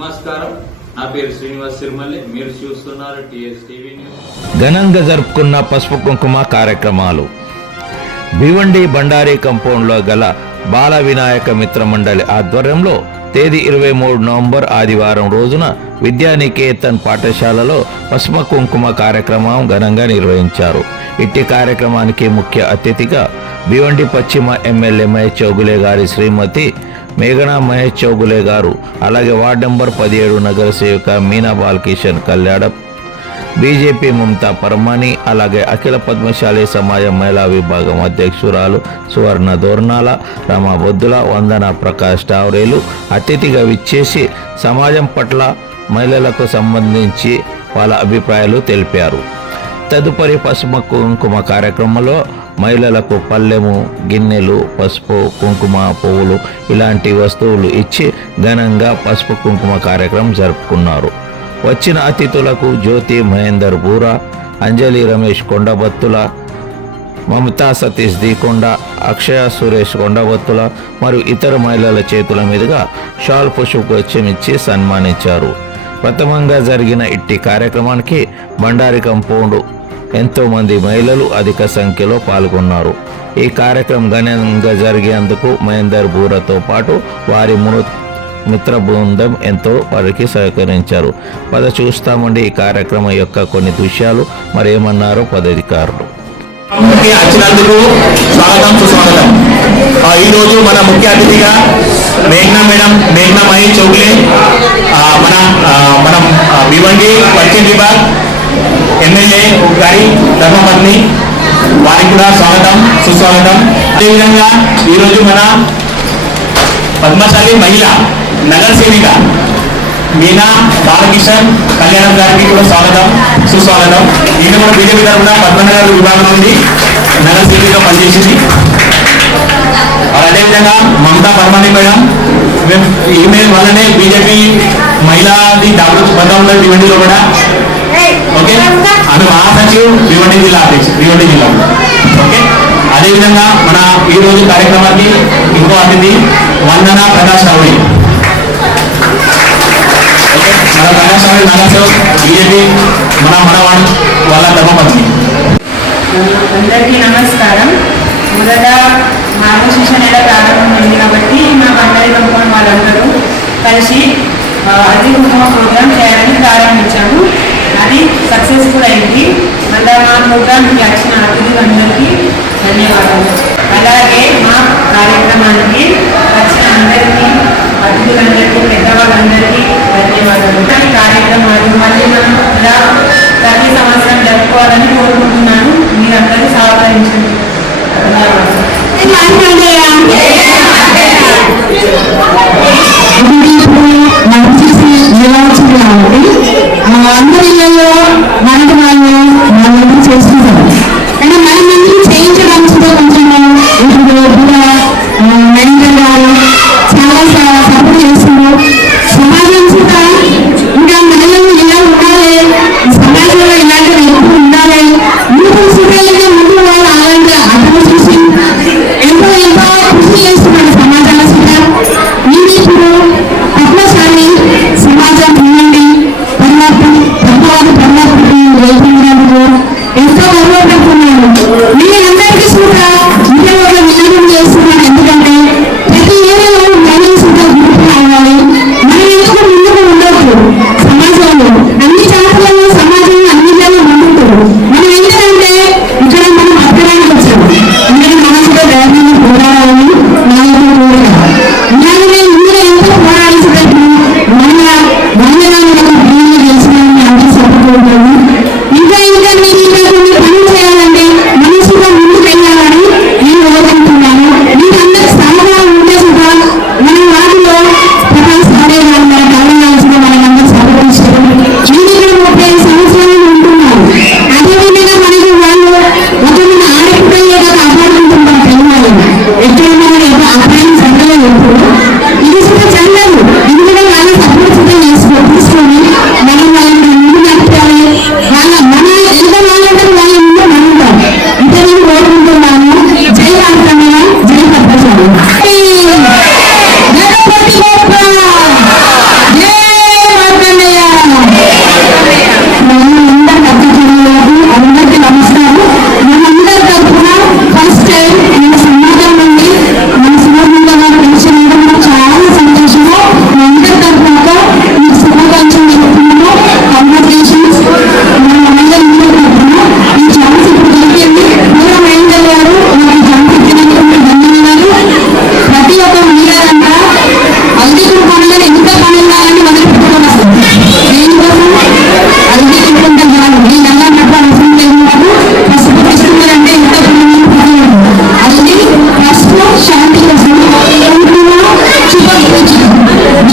నమస్కారం. నా పేరు శ్రీనివాస్ సిరిమల్లి. మీరు చూస్తున్నారు టిఎస్ టీవీ న్యూస్. ఘనంగా జరుపుకున్న పసుపు కుంకుమ కార్యక్రమాలు. భివండి బండారీ కంపౌండ్లో గల బాల వినాయక మిత్ర మండలి ఆధ్వర్యంలో తేదీ ఇరవై మూడు నవంబర్ ఆదివారం రోజున విద్యానికేతన్ పాఠశాలలో పసుపు కుంకుమ కార్యక్రమం ఘనంగా నిర్వహించారు. ఇట్టి కార్యక్రమానికి ముఖ్య అతిథిగా భివండి పశ్చిమ ఎమ్మెల్యే మహేష్ చౌగులే గారి శ్రీమతి మేఘనా మహేష్ చౌగులే గారు. అలాగే వార్డ్ నెంబర్ పదిహేడు నగర సేవిక మీనా బాలకిషన్ కళ్యాణం బీజేపీ మమతా పరమాణి అలాగే అఖిల పద్మశాలి సమాజం మహిళా విభాగం అధ్యక్షురాలు సువర్ణ దోర్నాల రమా బొద్దుల వందన ప్రకాష్ టావరేలు అతిథిగా విచ్చేసి సమాజం పట్ల మహిళలకు సంబంధించి వాళ్ళ అభిప్రాయాలు తెలిపారు. తదుపరి పసుమ కుంకుమ కార్యక్రమంలో మహిళలకు పల్లెము గిన్నెలు పసుపు కుంకుమ పువ్వులు ఇలాంటి వస్తువులు ఇచ్చి ఘనంగా పసుపు కుంకుమ కార్యక్రమం జరుపుకున్నారు. వచ్చిన అతిథులకు జ్యోతి మహేందర్ బూరా అంజలి రమేష్ కొండబత్తుల మమతా సతీష్ దీకొండ అక్షయ సురేష్ కొండబత్తుల మరియు ఇతర మహిళల చేతుల మీదుగా షాల్ పుష్పగుచ్చం ఇచ్చి సన్మానించారు. ప్రథమంగా జరిగిన ఇట్టి కార్యక్రమానికి బండారి కంపౌండ్ ఎంతోమంది మహిళలు అధిక సంఖ్యలో పాల్గొన్నారు. ఈ కార్యక్రమం ఘనంగా జరిగేందుకు మహేందర్ బూరతో పాటు వారి మృ మిత్ర బృందం ఎంతో వారికి సహకరించారు. పద చూస్తామండి ఈ కార్యక్రమం యొక్క కొన్ని దృశ్యాలు. మరేమన్నారు పదాధికారులు. కి వచ్చినందుకు స్వాగతం సుస్వాగతం. ఆ, మన ముఖ్య అతిథిగా మేఘ్నా మేడం మేఘ్నా మహేష్ చౌగులే. మన మనం భివండి పశ్చిమ విభాగ్ ఎమ్మెల్యే గారి ధర్మపత్ని. వారికి కూడా స్వాగతం సుస్వాగతం. అదేవిధంగా ఈరోజు మన పద్మశాలి మహిళ నగర సేవిక మీనా బాలకిషన్ కళ్యాణం గారికి కూడా స్వాగతం సుస్వాగతం. ఈయన కూడా బీజేపీ తరఫున పద్మనగర్ విభాగం నుండి నగర సేవిక పనిచేసింది అదేవిధంగా మమతా పర్మాని మేడం మేము ఈమెయిల్ వల్లనే బీజేపీ మహిళాది డాక్టర్ బంధం ఇవన్నీలో కూడా. ఓకే? మహాసచివ్ భివండి జిల్లా అధ్యక్షుడు భివండి జిల్లా. ఓకే? అదేవిధంగా మన ఈ రోజు కార్యక్రమానికి ఇంకో అతిథి వందన ప్రకాష్ రావుడి మన ప్రకాష్ రావుడి నాగేశ్వర బీజేపీ మన మనవాడు వాళ్ళ ధర్మపత్ని. అందరికీ నమస్కారం. మొదట మార్గశిక్ష నెల ప్రారంభమైంది కాబట్టి మా బండారి కంపౌండ్ వాళ్ళందరూ కలిసి అతి కుటుంబ ప్రోగ్రామ్ చేయాలని ప్రారంభించాము. అది సక్సెస్ఫుల్ అయింది మళ్ళీ మా ప్రోగ్రామ్కి వచ్చిన అతిథులందరికీ ధన్యవాదాలు అలాగే మా కార్యక్రమానికి వచ్చిన అందరికీ అతిథులందరికీ పెద్దవాళ్ళందరికీ ధన్యవాదాలు ఈ కార్యక్రమాలు మళ్ళీ ఇలా ప్రతి సంవత్సరం జరుపుకోవాలని కోరుకుంటున్నాను మీరందరూ సహకరించండి ధన్యవాదాలు అందరిలో వంట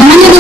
ಸಾಮಾನ್ಯ